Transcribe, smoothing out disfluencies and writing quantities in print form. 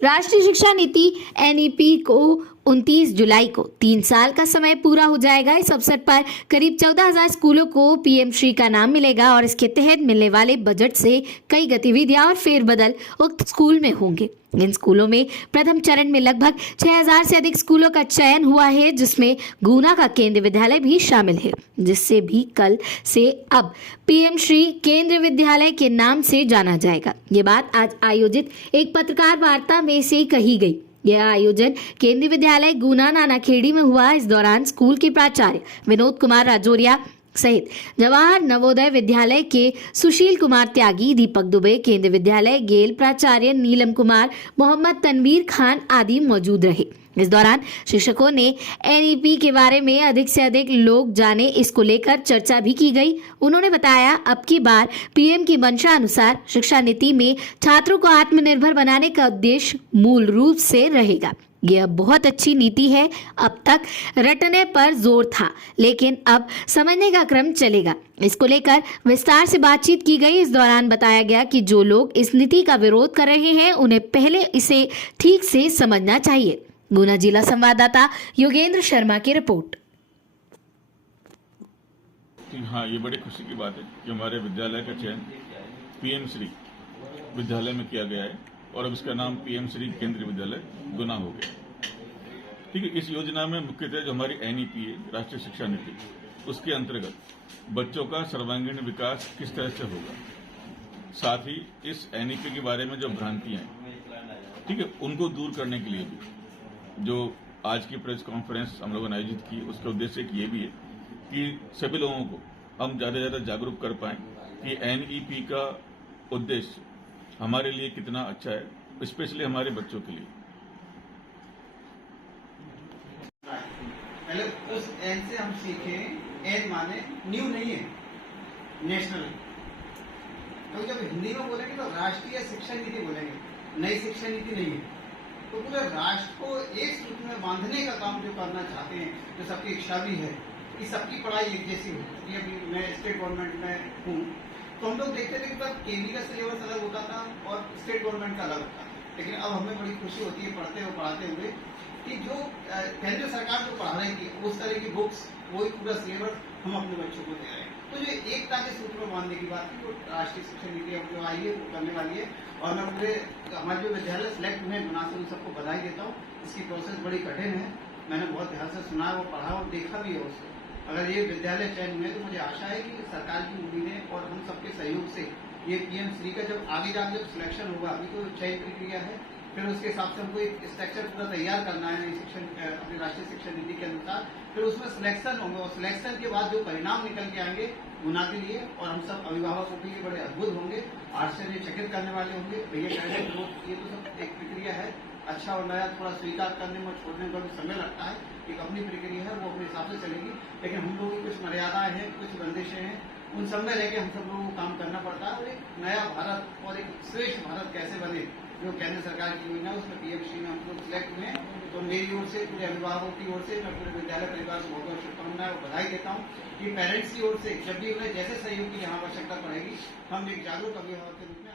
राष्ट्रीय शिक्षा नीति एनईपी को 29 जुलाई को 3 साल का समय पूरा हो जाएगा। इस अवसर पर करीब 14,000 स्कूलों को पीएम श्री का नाम मिलेगा और इसके तहत मिलने वाले बजट से कई गतिविधियां और फेरबदल उक्त स्कूल में होंगे। इन स्कूलों में प्रथम चरण में लगभग 6,000 से अधिक स्कूलों का चयन हुआ है, जिसमें गुना का केंद्रीय विद्यालय भी शामिल है, जिससे भी कल से अब पीएम श्री केंद्रीय विद्यालय के नाम से जाना जाएगा। ये बात आज आयोजित एक पत्रकार वार्ता में से कही गई। यह आयोजन केंद्रीय विद्यालय गुना नानाखेड़ी में हुआ। इस दौरान स्कूल के प्राचार्य विनोद कुमार राजौरिया सहित जवाहर नवोदय विद्यालय के सुशील कुमार त्यागी, दीपक दुबे, केंद्रीय विद्यालय गेल प्राचार्य नीलम कुमार, मोहम्मद तनवीर खान आदि मौजूद रहे। इस दौरान शिक्षकों ने एनईपी के बारे में अधिक से अधिक लोग जाने, इसको लेकर चर्चा भी की गई। उन्होंने बताया, अब की बार पीएम की मंशा अनुसार शिक्षा नीति में छात्रों को आत्मनिर्भर बनाने का उद्देश्य मूल रूप से रहेगा। यह बहुत अच्छी नीति है। अब तक रटने पर जोर था, लेकिन अब समझने का क्रम चलेगा। इसको लेकर विस्तार से बातचीत की गई। इस दौरान बताया गया कि जो लोग इस नीति का विरोध कर रहे हैं, उन्हें पहले इसे ठीक से समझना चाहिए। गुना जिला संवाददाता योगेंद्र शर्मा की रिपोर्ट। हाँ, ये बड़ी खुशी की बात है कि हमारे विद्यालय का चयन पीएम श्री विद्यालय में किया गया है और अब इसका नाम पीएम श्री केंद्रीय विद्यालय गुना हो गया। ठीक है, इस योजना में मुख्यतः जो हमारी एनईपी है, राष्ट्रीय शिक्षा नीति, उसके अंतर्गत बच्चों का सर्वांगीण विकास किस तरह से होगा, साथ ही इस एनईपी के बारे में जो भ्रांतियां हैं, ठीक है, उनको दूर करने के लिए भी जो आज की प्रेस कॉन्फ्रेंस हम लोगों ने आयोजित की, उसका उद्देश्य ये भी है कि सभी लोगों को हम ज्यादा से ज्यादा जागरूक कर पाएं कि एनईपी का उद्देश्य हमारे लिए कितना अच्छा है, स्पेशली हमारे बच्चों के लिए। पहले उस एन से हम सीखें, एन माने न्यू नहीं है, नेशनल। तो जब हिंदी में बोलेंगे तो राष्ट्रीय शिक्षा नीति बोलेंगे, नई शिक्षा नीति नहीं है। तो पूरे राष्ट्र को एक सूत्र में बांधने का काम जो करना चाहते हैं, जो सबकी इच्छा भी है कि सबकी पढ़ाई एक जैसी हो। ये अभी मैं स्टेट गवर्नमेंट में हूँ, तो हम लोग देखते थे कि तब केंद्रीय का सिलेबस अलग होता था और स्टेट गवर्नमेंट का अलग होता था। लेकिन अब हमें बड़ी खुशी होती है पढ़ाते हुए कि जो केंद्र सरकार जो पढ़ा रही थी, उस तरह की बुक्स, वही पूरा सिलेबस हम अपने बच्चों को दे रहे हैं। तो जो एकता के सूत्र में बांधने की बात थी, वो राष्ट्रीय शिक्षा नीति अब जो आई है वो करने वाली है। और मैं पूरे हमारे जो विद्यालय सिलेक्ट हुए गुना से, उन सबको बधाई देता हूँ। इसकी प्रोसेस बड़ी कठिन है, मैंने बहुत ध्यान से सुना, वो पढ़ा और देखा भी है उसको। अगर ये विद्यालय चयन हुए तो मुझे आशा है कि सरकार की उम्मीदें और हम सबके सहयोग से ये पीएम श्री का जब आगे जाकर जब सिलेक्शन होगा, अभी तो चयन प्रक्रिया है, फिर उसके हिसाब से हमको एक स्ट्रक्चर पूरा तैयार करना है नई शिक्षण अपनी राष्ट्रीय शिक्षा नीति के अनुसार। फिर उसमें सिलेक्शन होंगे और सिलेक्शन के बाद जो परिणाम निकल के आएंगे गुना के लिए, और हम सब अभिभावकों के लिए बड़े अद्भुत होंगे, आश्चर्यचकित करने वाले होंगे। भैया कह रहे हैं ये तो सब एक प्रक्रिया है, अच्छा और नया थोड़ा स्वीकार करने में छोड़ने में समय लगता है, एक अपनी प्रक्रिया है, वो अपने हिसाब से चलेगी। लेकिन हम लोगों की कुछ मर्यादाएं हैं, कुछ बंदिशें हैं, उन सब में रहकर हम सब लोगों को काम करना पड़ता है। और एक नया भारत और एक श्रेष्ठ भारत कैसे बने, जो केंद्र सरकार की योजना है, उसमें पीएम श्री में हम लोग सिलेक्ट हुए हैं। तो मेरी ओर से, पूरे अभिभावकों की ओर से, मैं पूरे विद्यालय परिवार को बहुत बहुत शुभकामनाएं और बधाई देता हूँ कि पेरेंट्स की ओर से जब भी उन्हें जैसे सहयोग की जहाँ आवश्यकता पड़ेगी, हम एक जागरूक अभिभावक के रूप में